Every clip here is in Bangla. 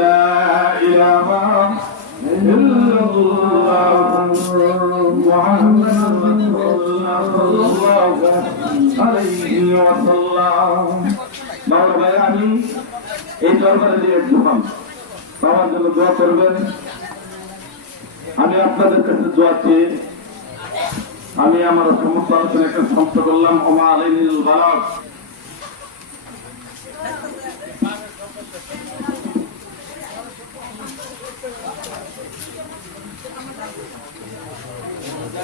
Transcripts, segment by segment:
لا إله إلا الله محمد صلى الله عليه وسلم বাবার ভাই আমি এই দরবারে দিয়ে ঢুকাম বাবার জন্য দোয়া করবেন আমি আপনাদের কাছে দোয়া চেয়ে আমি আমার সমস্ত আলোচনা একটা সমাপ্ত করলাম ওমা আলাইনিল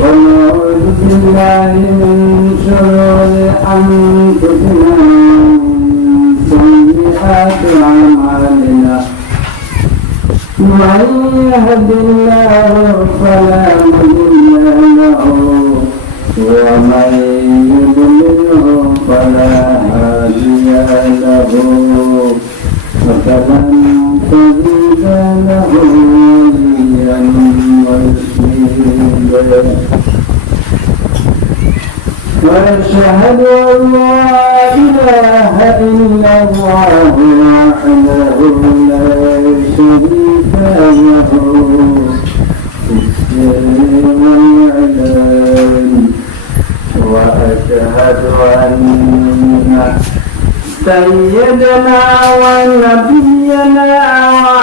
ونعوذ بالله من شرور أنفسنا ومن سيئات أعمالنا من يهد الله فلا مضل له ومن يضلله فلا هادي له فلن تجد له وسلم. ونشهد أن لا إله إلا الله وحده لا شريك له. تسليما علي وأشهد أن سيدنا ونبينا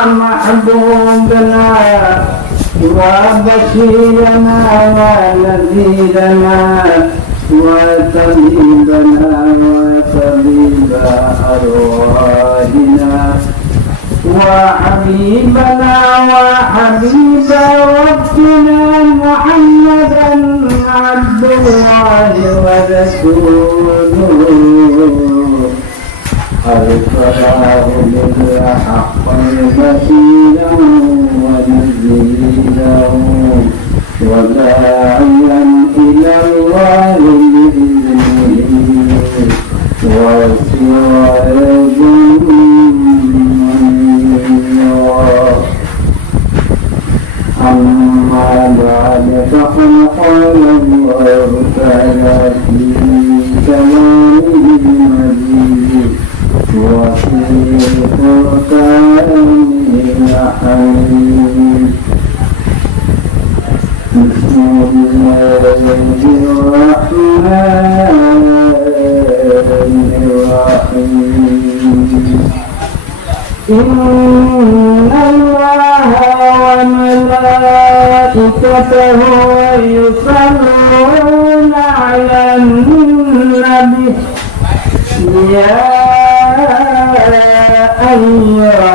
ومحبوبنا وبشيرنا ونذيرنا وطبيبنا وطبيب أرواحنا. وحبيبنا وحبيب ربنا محمدا عبد الله ورسوله. الفلاح حقا بشيرا ونذيرا وداعيا إلى الله بإذنه. وسراجا يصلون على النبي يا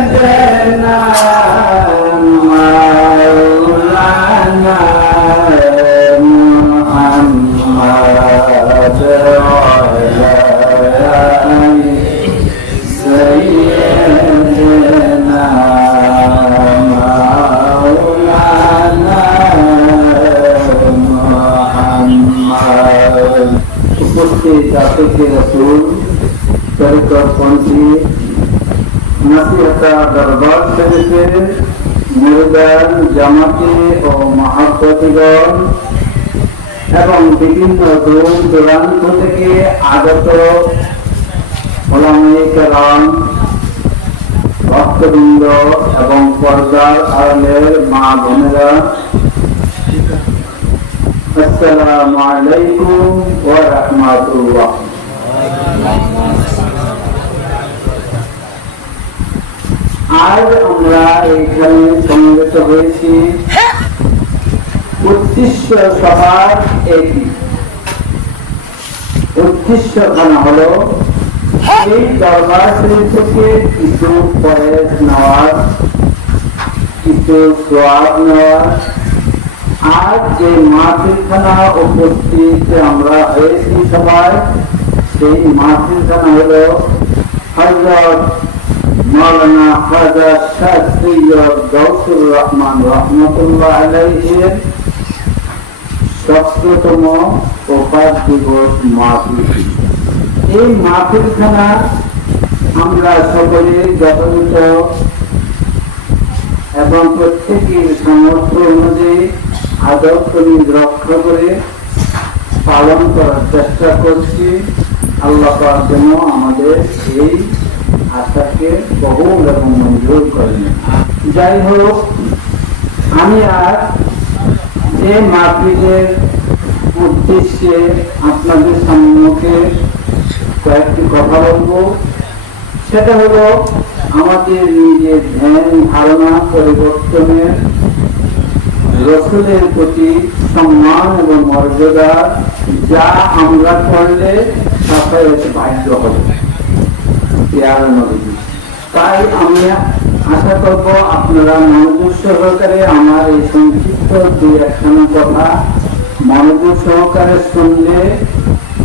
سيدنا উপস্থিত জাতিকে রসুল চরিত্রপন্থী নসিহতা দরবার শরীফের মুরদান জামাতি ও মহাপতিগণ এবং বিভিন্ন দূর দূরান্ত থেকে আগত ওলামায়ে ভক্তবৃন্দ এবং পর্দার আলের মা বোনেরা ওয়া রাহমাতুল্লাহ। আজ আমরা এখানে সমবেত হয়েছি উদ্দেশ্য সভার এটি। উদ্দেশ্যখানা হলো, এই দরবার শরীফ থেকে কিছু পয়েস নেওয়ার, কিছু সোয়াব নেওয়ার আজ যে মাহফিলখানা উপস্থিত আমরা হয়েছি সবাই, সেই মাহফিলখানা হলো হজরত মৌলানা খাজা শাহ গৌসুর রহমান রহমতুল্লাহ আলাইহের সপ্ততম প্রকাশ দিবস মাহফিল এই মাহফিলখানা আমরা সকলে যথাযথ এবং প্রত্যেকের সামর্থ্য অনুযায়ী আদর্শ রক্ষা করে পালন করার চেষ্টা করছি। আল্লাহ পাক যেন আমাদের এই আশাকে বহুল এবং মঞ্জুর করেন। যাই হোক, আমি আর যে মাহফিলের উদ্দেশ্যে আপনাদের সম্মুখে কয়েকটি কথা বলব। সেটা হলো, আমাদের নিজের ধ্যান, ধারণা, পরিবর্তনের রসুলের প্রতি সম্মান এবং মর্যাদা যা আমরা করলে সাফায়ত বাধ্য হবে। তাই আমি আশা করব আপনারা মনোযোগ সহকারে আমার এই সংক্ষিপ্ত দুই একখানা কথা মনোযোগ সহকারে শুনলে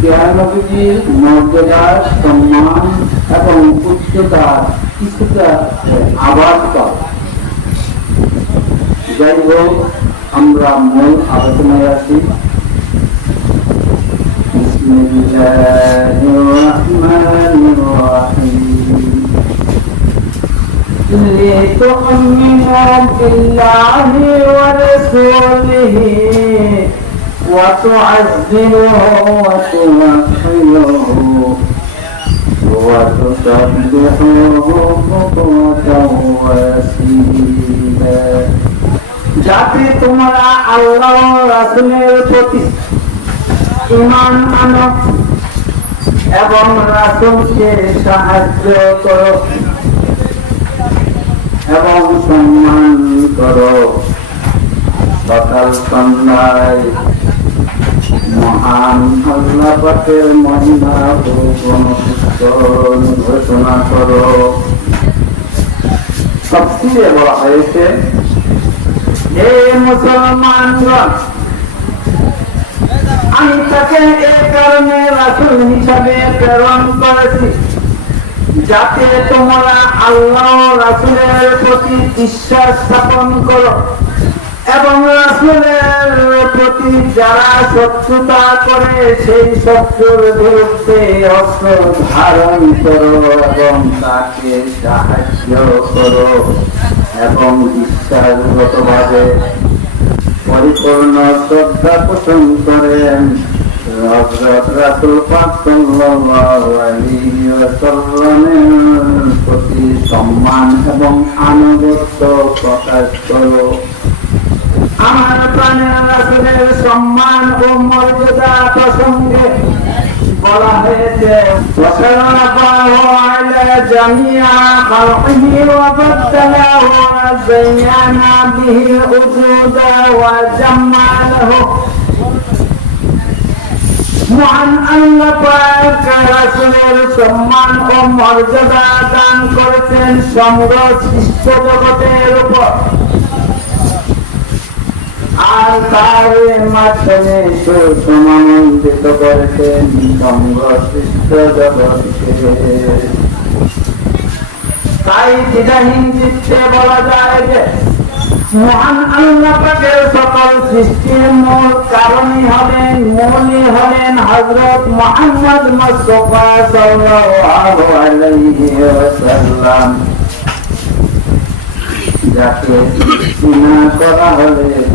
পেয়ারা নবীজির মর্যাদা, সম্মান এবং উচ্চতা কিছুটা আবাদ পাবে। যাই হোক আমরা মূল আলোচনায় আসি بسم الله الرحمن الرحيم لتؤمنوا بالله ورسوله وتعزروه وتوحدوه وتسبحوه بكرة وأصيلا যাতে তোমরা আল্লাহ রাসুলের প্রতি ইমান আনো এবং রাসুলকে সাহায্য করো এবং সম্মান করো। সকাল সন্ধ্যায় মহান আল্লাহ পাকের মহিমা ঘোষণা করো। সবচেয়ে বলা হয়েছে মুসলমানগণ আমি তাকে এ কারণে রাসুল হিসাবে প্রেরণ করেছি, যাতে তোমরা আল্লাহ রাসুলের প্রতি বিশ্বাস স্থাপন করো এবং রাসুলের প্রতি যারা শত্রুতা করে সেই শত্রুর বিরুদ্ধে অস্ত্র ধারণ করো এবং তাকে সাহায্য করো। এবং বিশ্বাসগতভাবে পরিপূর্ণ শ্রদ্ধা পোষণ করেন প্রতি সম্মান এবং আনুগত্য প্রকাশ আমার প্রাণের সম্মান ও মর্যাদা প্রসঙ্গে বলা হয়েছে وصلى على جميع خلقه وبدله وزين به الوجود وجمله মহান আল্লাহ পাক রাসূলের সম্মান ও মর্যাদা দান করেছেন সমগ্র সৃষ্ট জগতের উপর আর তার মাধ্যমে সুসমানন্দিত করেছেন সৃষ্ট জগৎকে তাই দ্বিধাহীন চিত্তে বলা যায় যে, মহান আল্লাহ সকল সৃষ্টির মূল কারণই হলেন, মূলই হলেন হযরত মুহাম্মদ মুস্তাফা সাল্লাল্লাহু আলাইহি ওয়াসাল্লাম। যাকে চিনা করা হলে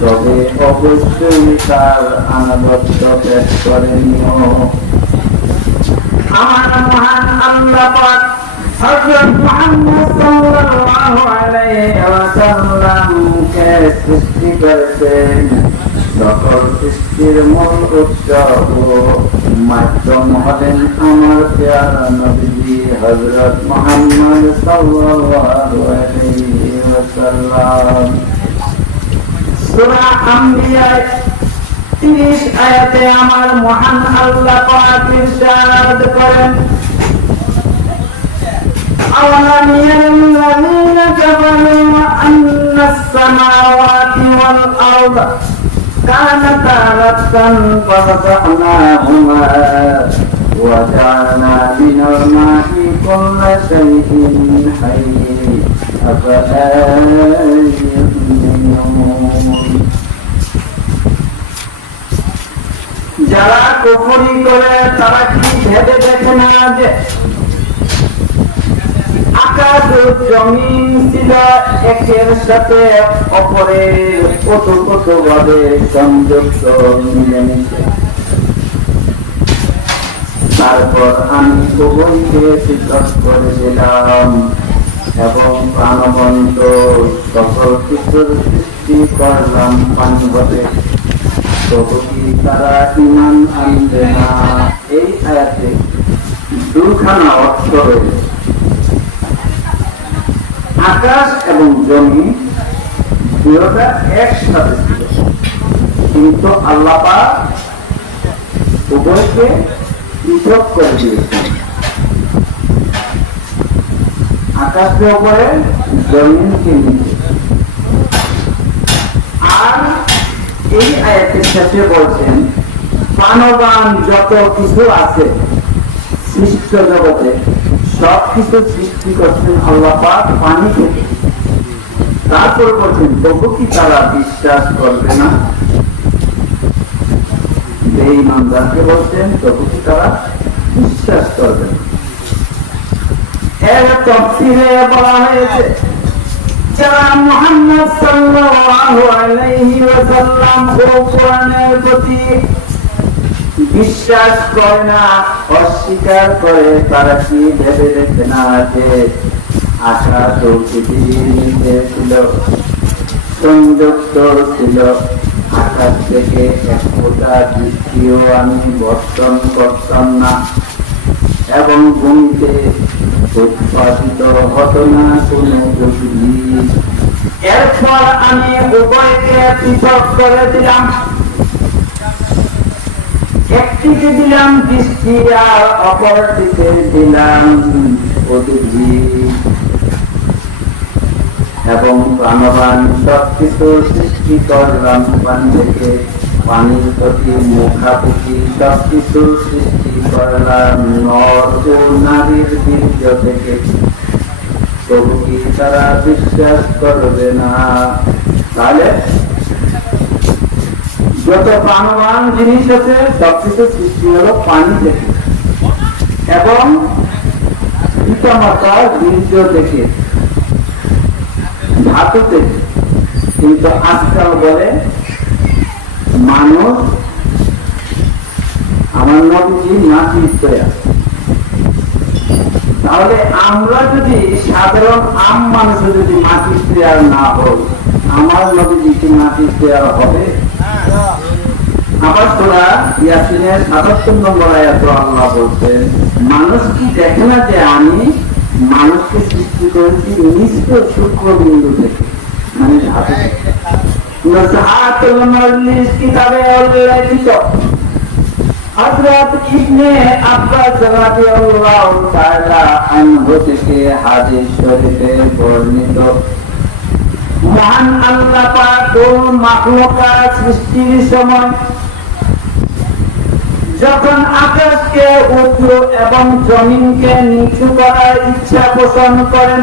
তবে অবশ্যই তার আনুগত্য পেশ করে নিও আমার মহান আল্লাহ পাক হযরত মুহাম্মদ সাল্লাল্লাহু আলাইহি ওয়াসাল্লামকে সৃষ্টি করেছেন। সকল সৃষ্টির মূল উৎস ও মাধ্যম আমার পেয়ারা নবীজি হযরত মুহাম্মদ সাল্লাল্লাহু সূরা আম্বিয়া 30 আয়াতে আমার মহান আল্লাহ পাক ইরশাদ করেন أولم ير الذين كفروا أن السماوات والأرض كانتا رتقا ففتحناهما وجعلنا من الماء كل شيء حي أفلا যারা কুফরি করে, তারা কি ভেবে দেখে না যে আকাশ ও জমিন ছিল একের সাথে অপরের কত কত ভাবে সংযুক্ত মিলেমিশে তারপর আমি উভয়কে পৃথক করে দিলাম এবং প্রাণবন্ত সকল কিছুর সৃষ্টি করলাম পানিভাবে কি তারা ইমান আনবে না। এই আয়াতে দুখানা অর্থ রয়েছে। আকাশ এবং জমি দুটা একসাথে ছিল। কিন্তু আল্লাহ উভয়কে পৃথক করে দিয়েছেন। আকাশের উপরে, জমিনকে নিচে আর এই আয়াতের শেষে বলছেন প্রাণবান যত কিছু আছে সৃষ্ট জগতে, সব কিছু সৃষ্টি করছেন আল্লাহ পাক পানি থেকে। তারপর বলছেন, তবু কি তারা বিশ্বাস করবে না? বেঈমানদারকে বলছেন, তবু কি তারা বিশ্বাস করবে না? এর তফসিলে বলা হয়েছে যারা মুহাম্মদ সাল্লাল্লাহু আলাইহি ওয়াসাল্লাম ও কোরআনের প্রতি বিশ্বাস করে না, অস্বীকার করে, তারা কি ভেবে দেখে না যে আকাশ ও পৃথিবীর ছিল? সংযুক্ত ছিল। আকাশ থেকে এক ফোঁটা আমি বর্ষণ করতাম না। এবং ভূমিতে উৎপাদিত এরপর আমি উভয়কে পৃথক করে দিলাম। একটিকে দিলাম আর অপরটিকে দিলাম এবং প্রাণবান সবকিছু সৃষ্টি করলাম পানি পানির প্রতি মুখাপুখি সবকিছু সৃষ্টি তারা বিশ্বাস করবে না তাহলে যত প্রাণবান জিনিস আছে সবকিছু সৃষ্টি হলো পানি থেকে এবং পিতামাতার বীর্য থেকে ধাতু থেকে কিন্তু আজকাল বলে মানুষ আমার নবীজি নাতি তাহলে আমরা যদি সাধারণ আম মানুষ যদি মাটি তৈরি না হই, আমার নবীজি কি মাটি তৈরি হবে? আবার তোরা ইয়াসিনের সাতাত্তর নম্বর আয়াত আল্লাহ বলছেন, মানুষ কি দেখে না যে আমি মানুষকে সৃষ্টি করেছি নিষ্ঠ সূক্ষ্ম বিন্দু থেকে? মানে সাথে কিতাবে উল্লেখিত হযরত ইবনে আব্বাস রাদিয়াল্লাহু তাআলা আনহু থেকে হাদিস শরীফে বর্ণিত। মহান আল্লাহ পাক কোন মাখলুকাত সৃষ্টির সময় যখন আকাশকে উঁচু এবং জমিনকে নিচু করার ইচ্ছা পোষণ করেন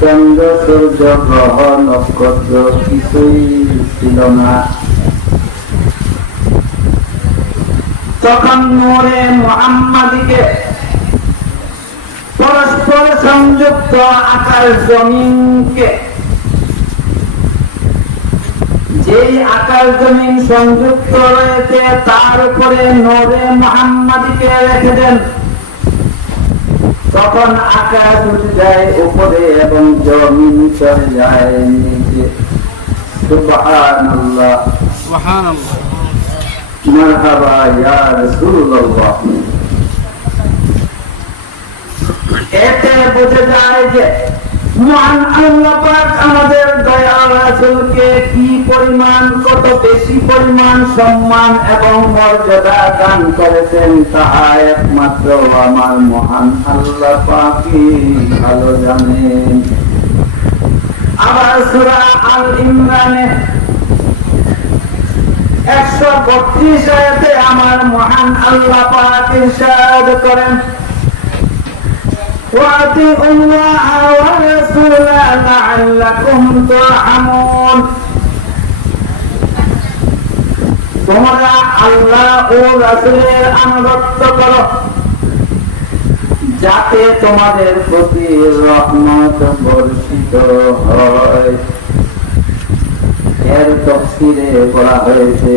চন্দ্র সূর্য গ্রহ নক্ষত্র কিছুই ছিল না। তখন পরস্পর সংযুক্ত আকাশ জমিনকে, যেই আকাশ জমিন সংযুক্ত রয়েছে তার উপরে নূরে মোহাম্মদীকে রেখে দেন। তখন আকাশ উঠে যায় উপরে এবং জমিন চলে যায় নিচে। সুবহানাল্লাহ। সুবহানাল্লাহ। মারহাবা ইয়া রাসূলুল্লাহ। এতে বোঝা যায় যে আমাদের দয়াল রাসূলকে কি পরিমাণ, কত বেশি পরিমাণ সম্মান এবং মর্যাদা দান করেছেন তাহা একমাত্র আমার মহান আল্লাহ পাকই ভালো জানেন। আবার সূরা আল ইমরানে একশো বত্রিশ আয়াতে আমার মহান আল্লাহ পাক ইরশাদ করেন وأطيعوا الله ورسوله لعلكم ترحمون তোমরা আল্লাহ ও রাসূলের আনুগত্য করো যাতে তোমাদের প্রতি রহমত বর্ষিত হয় এর তফসিরে বলা হয়েছে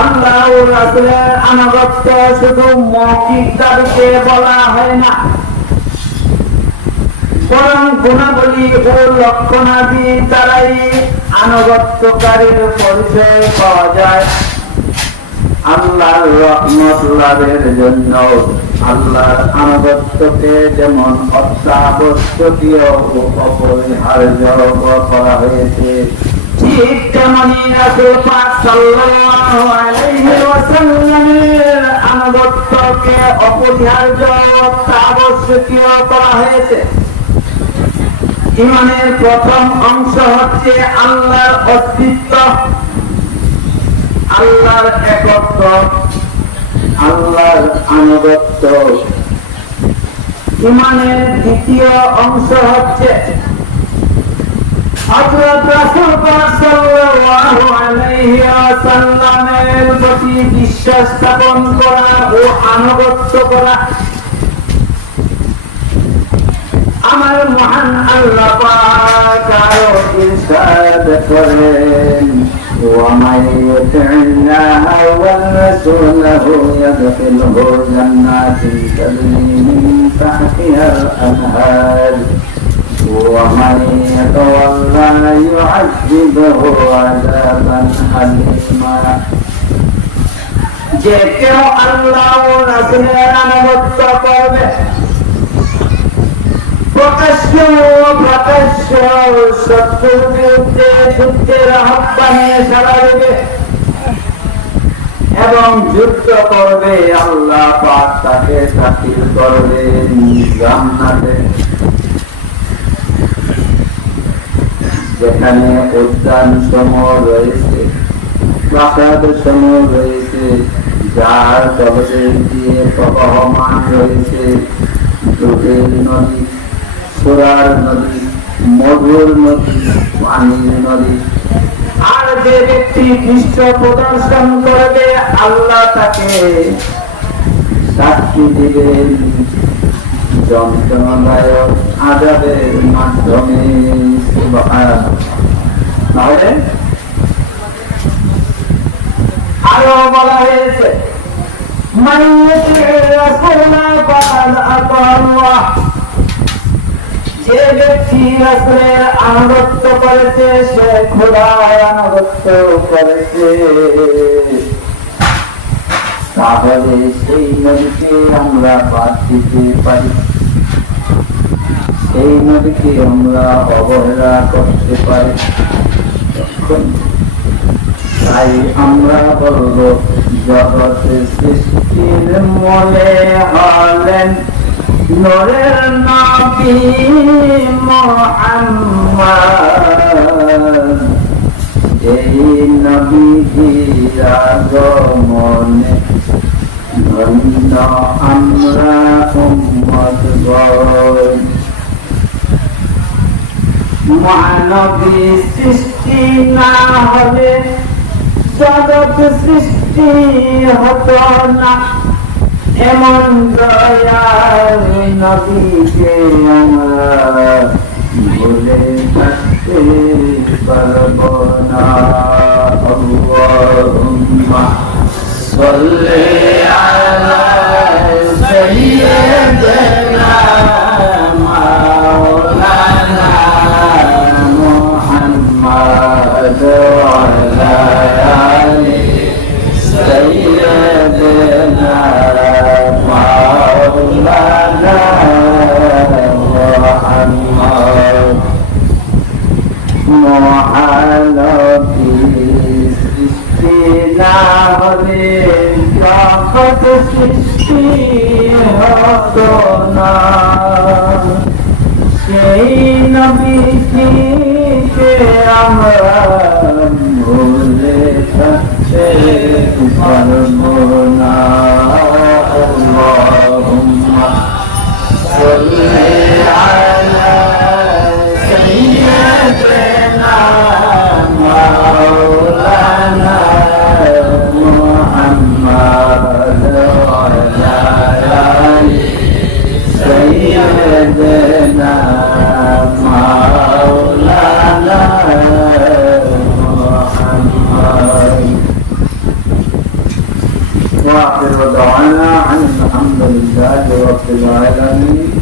আল্লাহ ও রাসূলের আনুগত্য শুধু মৌখিক দাবিকে বলা হয় না বরং গুণাবলী লক্ষণাদি দ্বারাই পরিচয় পাওয়া যায়। আল্লাহর রহমত লাভের জন্য আল্লাহর আনুগত্যকে যেমন অত্যাবশ্যকীয় অপরিহার্য করা হয়েছে, ঠিক তেমনি রাসূল পাক সাল্লাল্লাহু আলাইহি ওয়াসাল্লামের আনুগত্যকে অপরিহার্য অত্যাবশ্যকীয় করা হয়েছে। ইমানের প্রথম অংশ হচ্ছে আল্লাহর অস্তিত্ব। আল্লাহর একত্ব, আল্লাহর আনুগত্য। ইমানের দ্বিতীয় অংশ হচ্ছে বিশ্বাস স্থাপন করা ও আনুগত্য করা। আমার মহান আল্লাহ পাক আরো ইরশাদ করেন ومن يطع الله ورسوله يدخله جنات تجري من تحتها الانهار ومن يتولى يعذبه عذابا حليما যে কেউ আল্লাহ ও রাসূলের আনুগত্য করবে এবং যুদ্ধ করবে, আল্লাহ তাকে দাখিল জান্নাতে। যেখানে উদ্যান সমূহ রয়েছে, প্রাসাদ রয়েছে, যার তলদেশ দিয়ে প্রবহমান রয়েছে নদী সুরার নদী মধুর নদী পানির নদী। আর যে ব্যক্তি দৃশ্য প্রদর্শন করবে আল্লাহ তাকে শাস্তি দিবেন যন্ত্রণাদায়ক আজাদের মাধ্যমে তাহলে? আরও বলা হয়েছে মাইয়াতির রাসূলা ফাকাদ আতা আল্লাহ যে ব্যক্তি রাসূলের আনুগত্য করেছে, সে খোদার আনুগত্য করেছে। তাহলে সেই নদীকে আমরা বাদ দিতে পারি। সেই নদীকে আমরা অবহেলা করতে পারি। তাই আমরা বলব জগতের সৃষ্টির মনে হলেন নরের নাবি মোহাম্মদ এই নবীজির আগমনে ধন্য আমরা উম্মত গণ মহানবী সৃষ্টি না হলে জগৎ সৃষ্টি হতো না এমন দয়াল নবীকে আমরা ভুলে থাকতে পারব না। আল্লাহুম্মা সাল্লি নবীকে আমরা ভুলে থাকতে পারব না আল্লাহুম্মা وآخر دعوانا عن الحمد لله رب العالمين